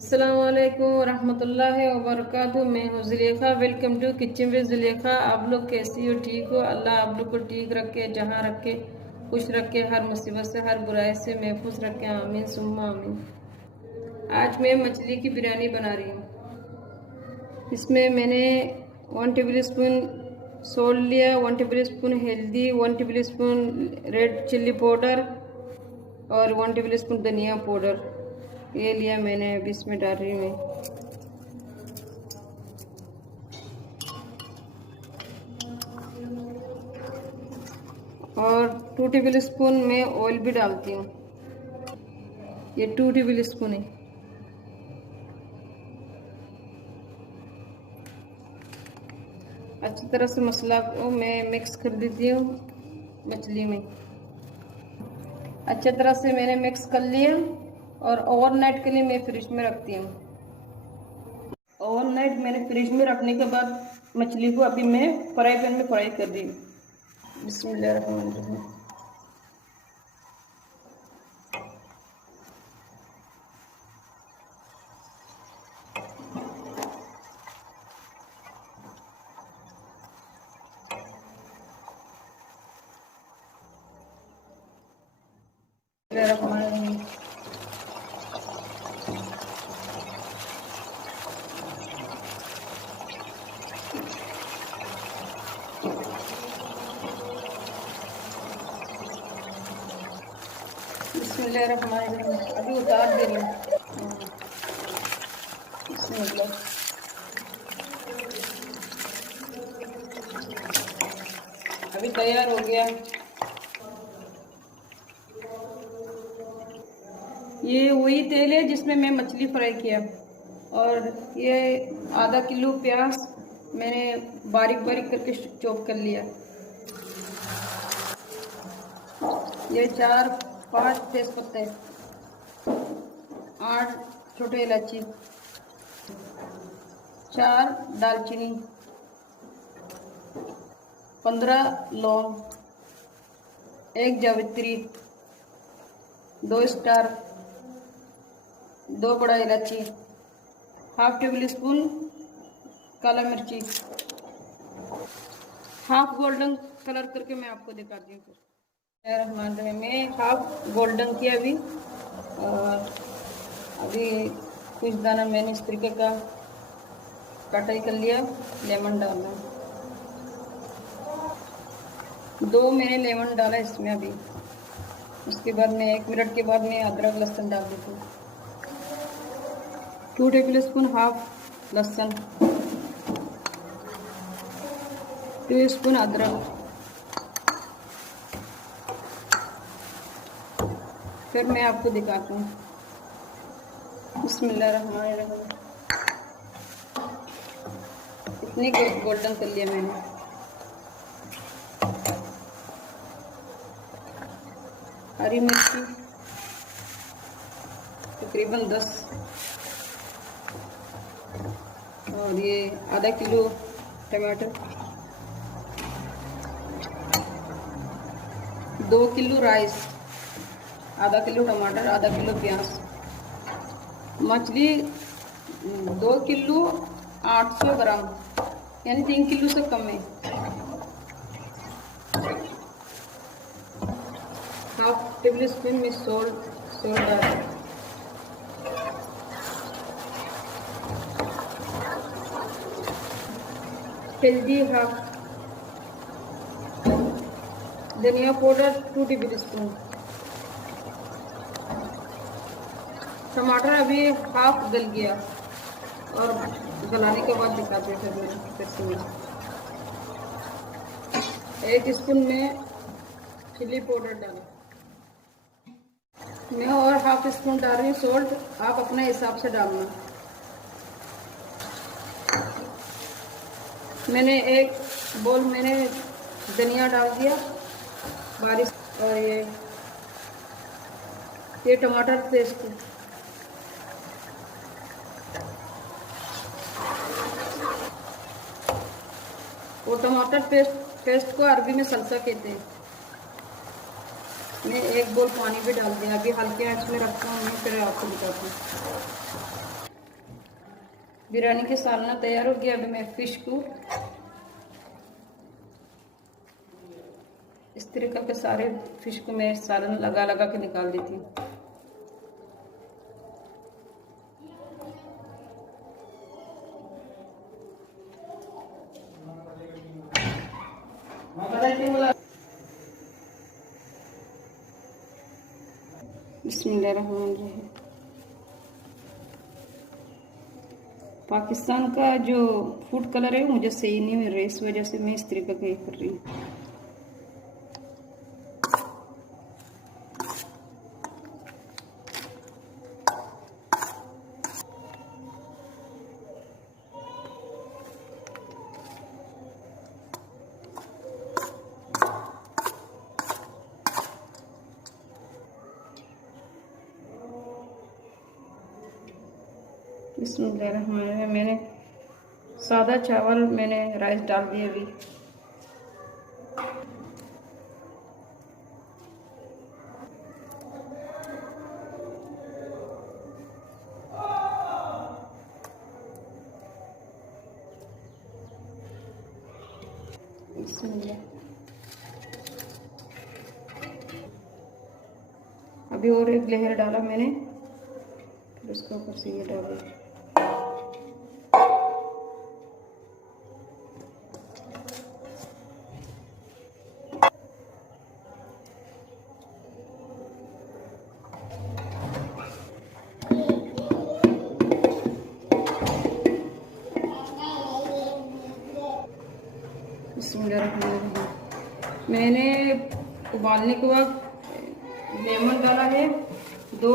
अस्सलामुअलैकुम रहमतुल्लाहि व बरकातुहू। मैं हूँ Zulekha. Welcome to kitchen with Zulekha. आप लोग कैसी हो? ठीक हो? अल्लाह आप लोग को ठीक रखे, जहाँ रखे खुश रखे, हर मुसीबत से हर बुराई से महफूज रखे। आमीन सुम्मा आमीन। आज मैं मछली की बिरयानी बना रही हूँ। इसमें मैंने 1 टेबल स्पून सोल्ट लिया, 1 टेबल स्पून हल्दी, 1 table spoon red chilli powder और 1 टेबल स्पून धनिया पाउडर ये लिया मैंने। अभी इसमें डाल रही हूँ मैं। और 2 टेबल स्पून में ऑयल भी डालती हूँ। ये 2 टेबल स्पून है। अच्छी तरह से मसाला को मैं मिक्स कर देती हूँ मछली में। अच्छी तरह से मैंने मिक्स कर लिया और ओवरनाइट के लिए मैं फ्रिज में रखती हूँ। ओवरनाइट मैंने फ्रिज में रखने के बाद मछली को अभी मैं फ्राई पैन में फ्राई कर रही हूँ। बिस्मिल्लाहिर्रहमानिर्रहीम। बिस्मिल्लाहिर्रहमानिर्रहीम। अभी उतार दे रही हूँ। बिस्मिल्लाह। अभी तैयार हो गया। ये वही तेल है जिसमें मैं मछली फ्राई किया। और ये आधा किलो प्याज मैंने बारीक बारीक करके चॉप कर लिया। ये 4-5 तेज पत्ते, 8 छोटे इलायची, 4 दालचीनी, 15 लौंग, 1 जावित्री, 2 स्टार, 2 बड़ा इलायची, हाफ टेबल स्पून काला मिर्ची। हाफ गोल्डन कलर करके मैं आपको दिखाती हूँ। रहमान रहीम। मैं हाफ गोल्डन किया अभी। और अभी कुछ दाना मैंने इस तरीके का कटाई कर लिया। लेमन डालना, 2 मैंने लेमन डाला इसमें अभी। उसके बाद मैं 1 मिनट के बाद मैं अदरक लहसुन डाल देती हूँ। 2 टेबल स्पून हाफ लहसुन, 2 स्पून अदरक। फिर मैं आपको दिखाती हूँ। बिस्मिल्लाहिर्रहमानिर्रहीम। इतनी गोल्डन कर लिया मैंने। हरी मिर्ची तकरीबन 10 और ये आधा किलो टमाटर, 2 किलो राइस, आधा किलो टमाटर, आधा किलो प्याज। मछली 2 किलो 800 ग्राम, यानी 3 किलो से कम है। हाफ टेबल स्पून में सोल्ट डाल, हल्दी हाफ, धनिया पाउडर 2 टेबल स्पून। टमाटर अभी हाफ गल गया और गलाने के बाद दिखाते थे फिर से। 1 स्पून में चिल्ली पाउडर डाला मैं और हाफ स्पून डाल रही हूँ सॉल्ट। आप अपने हिसाब से डालना। मैंने 1 बोल मैंने धनिया डाल दिया बारिश। और ये टमाटर पेस्ट, वो टमाटर पेस्ट को अरबी में सल्सा कहते हैं। मैं 1 बोल पानी भी डाल दिया। अभी हल्के आंच में रखता हूँ मैं, फिर आपको दिखाती हूँ। बिरयानी के सालना तैयार हो गया। अभी मैं फिश को इस तरीके के सारे फिश को मैं सालन लगा लगा के निकाल देती हूँ। बिस्मिल्लाहिर्रहमानिर्रहीम। पाकिस्तान का जो फूड कलर है मुझे सही नहीं मिल रहा है, इस वजह से मैं इस तरीके का कर रही हूँ। बिस्मिल्लाहिर्रहमानिर्रहीम। मैंने सादा चावल मैंने राइस डाल दिए अभी। अभी और एक लेयर डाला मैंने, फिर उसके ऊपर से ये डाला। मैंने उबालने के बाद लेमन डाला है 2।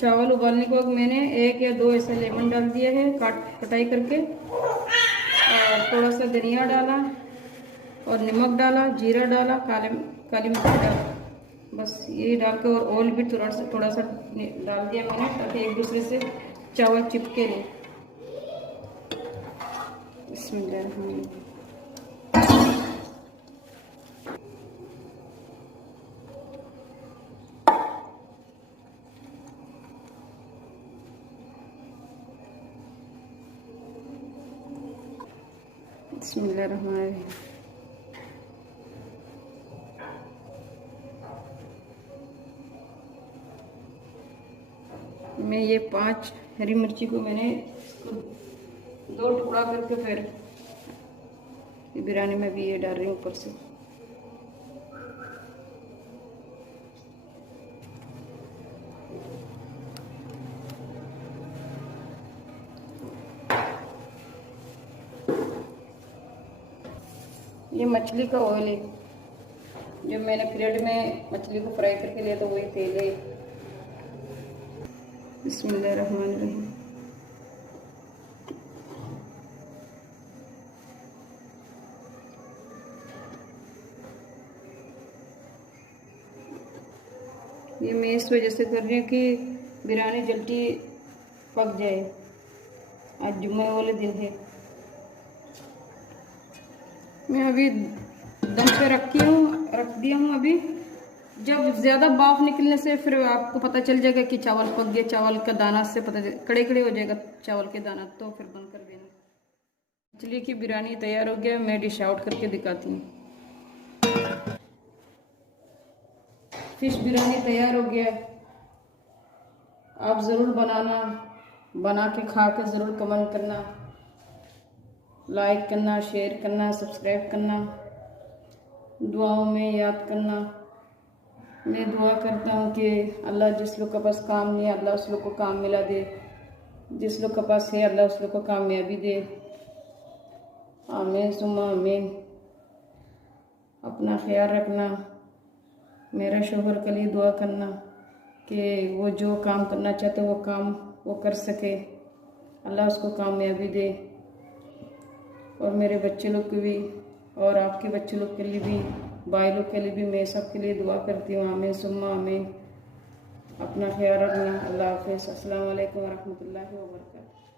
चावल उबालने के बाद मैंने 1 या 2 ऐसे लेमन डाल दिए हैं कटाई करके, और थोड़ा सा धनिया डाला और नमक डाला, जीरा डाला, काली मिर्च डाला। बस ये डाल के, और ऑयल भी थोड़ा सा डाल दिया मैंने, ताकि एक दूसरे से चावल चिपके नहीं। बिस्मिल्लाह। बिस्मिल्लाहिर्रहमानिर्रहीम। मैं ये 5 हरी मिर्ची को मैंने 2 टुकड़ा करके फिर बिरयानी में भी ये डाल रही हूँ ऊपर से। ये मछली का ऑयल है, जो मैंने ब्रेड में मछली को फ्राई करके लिया, तो वही तेल है। बिस्मिल्लाहिर्रहमानिर्रहीम। ये मैं इस वजह से कर रही हूँ कि बिरयानी जल्दी पक जाए। आज जुम्मे वाले दिन है। मैं अभी दम पे रख दिया हूँ। अभी जब ज़्यादा भाप निकलने से फिर आपको पता चल जाएगा कि चावल पक गया। चावल का दाना से पता कड़े कड़े हो जाएगा चावल के दाना, तो फिर बंद कर देना। मछली की बिरयानी तैयार हो गया। मैं डिश आउट करके दिखाती हूँ। फिश बिरयानी तैयार हो गया। आप ज़रूर बनाना, बना के खा के ज़रूर कमेंट करना, लाइक करना, शेयर करना, सब्सक्राइब करना, दुआओं में याद करना। मैं दुआ करता हूँ कि अल्लाह जिस लोग के पास काम नहीं है, अल्लाह उस लोग को काम मिला दे। जिस लोग के पास है, अल्लाह उस लोग को कामयाबी दे। आमीन सुम्मा आमीन। अपना ख्याल रखना। मेरे शोहर के लिए दुआ करना कि वो जो काम करना चाहते वो काम वो कर सके, अल्लाह उसको कामयाबी दे। और मेरे बच्चे लोग को भी, और आपके बच्चे लोग के लिए भी, भाई लोग के लिए भी, मैं सबके लिए दुआ करती हूँ। आमीन सुम्मा आमीन। अपना ख्याल रखना। अल्लाह हाफ़िज़। अस्सलाम वालेकुम वरहमतुल्लाहि वबरकातुहू।